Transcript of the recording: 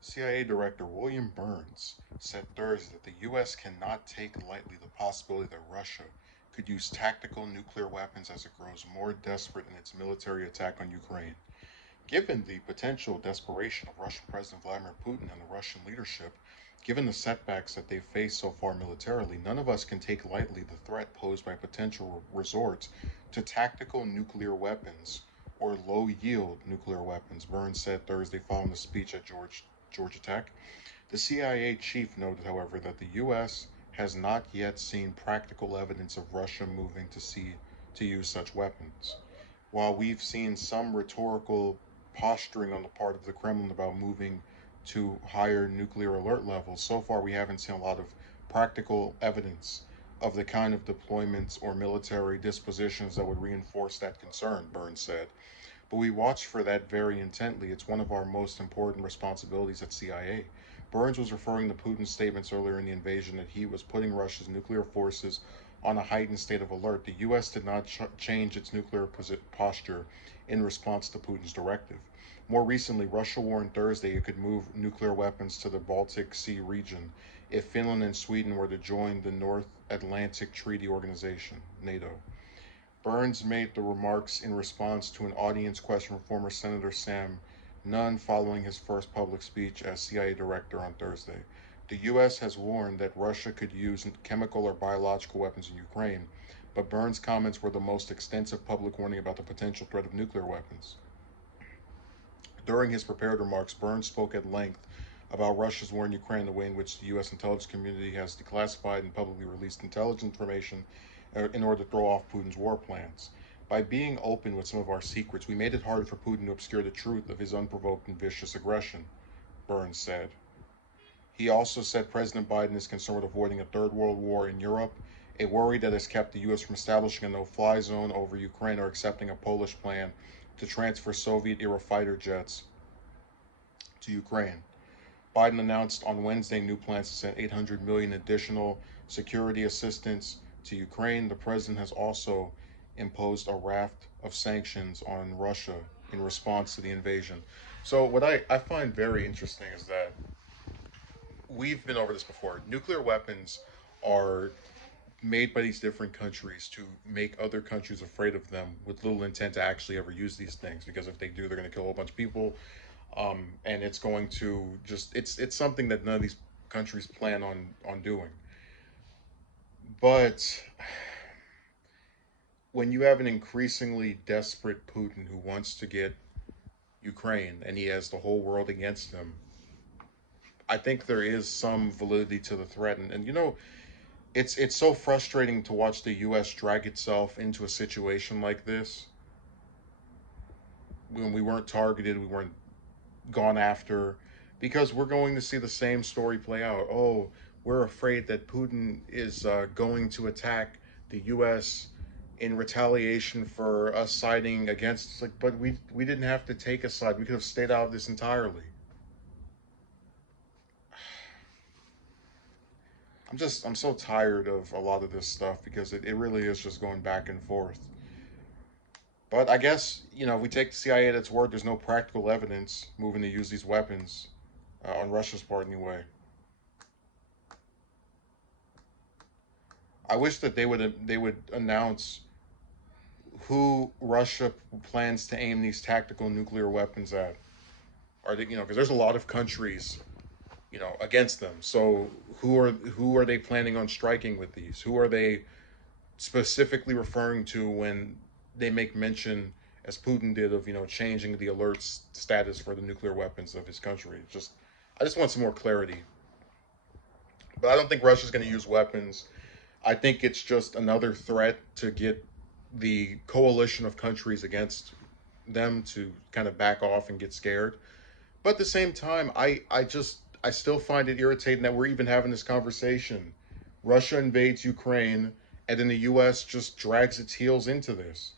CIA Director William Burns said Thursday that the U.S. cannot take lightly the possibility that Russia could use tactical nuclear weapons as it grows more desperate in its military attack on Ukraine. Given the potential desperation of Russian President Vladimir Putin and the Russian leadership, given the setbacks that they've faced so far militarily, none of us can take lightly the threat posed by potential resort to tactical nuclear weapons or low yield nuclear weapons, Burns said Thursday following the speech at Georgia Tech. The CIA chief noted, however, that the U.S. has not yet seen practical evidence of Russia moving to use such weapons. While we've seen some rhetorical posturing on the part of the Kremlin about moving to higher nuclear alert levels, so far we haven't seen a lot of practical evidence of the kind of deployments or military dispositions that would reinforce that concern, Burns said. But we watch for that very intently. It's one of our most important responsibilities at CIA. Burns was referring to Putin's statements earlier in the invasion that he was putting Russia's nuclear forces on a heightened state of alert. The U.S. did not change its nuclear posture in response to Putin's directive. More recently, Russia warned Thursday it could move nuclear weapons to the Baltic Sea region if Finland and Sweden were to join the North Atlantic Treaty Organization, NATO. Burns made the remarks in response to an audience question from former Senator Sam Nunn following his first public speech as CIA director on Thursday. The U.S. has warned that Russia could use chemical or biological weapons in Ukraine, but Burns' comments were the most extensive public warning about the potential threat of nuclear weapons. During his prepared remarks, Burns spoke at length about Russia's war in Ukraine, the way in which the U.S. intelligence community has declassified and publicly released intelligence information in order to throw off Putin's war plans. By being open with some of our secrets, we made it harder for Putin to obscure the truth of his unprovoked and vicious aggression, Burns said. He also said President Biden is concerned with avoiding a third world war in Europe, a worry that has kept the U.S. from establishing a no-fly zone over Ukraine or accepting a Polish plan to transfer Soviet-era fighter jets to Ukraine. Biden announced on Wednesday new plans to send 800 million additional security assistance to Ukraine. The president has also imposed a raft of sanctions on Russia in response to the invasion. So what I find very interesting is that we've been over this before. Nuclear weapons are made by these different countries to make other countries afraid of them with little intent to actually ever use these things, because if they do, they're going to kill a whole bunch of people, and it's going to just it's something that none of these countries plan on doing. But when you have an increasingly desperate Putin who wants to get Ukraine and he has the whole world against him, I think there is some validity to the threat. And it's so frustrating to watch the U.S. drag itself into a situation like this when we weren't targeted, we weren't gone after, because we're going to see the same story play out. Oh, we're afraid that Putin is going to attack the U.S. in retaliation for us siding against. It's like, but we didn't have to take a side. We could have stayed out of this entirely. I'm so tired of a lot of this stuff because it really is just going back and forth. But I guess, if we take the CIA at its word, there's no practical evidence moving to use these weapons on Russia's part anyway. I wish that they would announce who Russia plans to aim these tactical nuclear weapons at. Are they, because there's a lot of countries, against them. So who are they planning on striking with these? Who are they specifically referring to when they make mention, as Putin did, of changing the alert status for the nuclear weapons of his country? I just want some more clarity. But I don't think Russia's going to use weapons. I think it's just another threat to get the coalition of countries against them to kind of back off and get scared. But at the same time, I still find it irritating that we're even having this conversation. Russia invades Ukraine, and then the U.S. just drags its heels into this.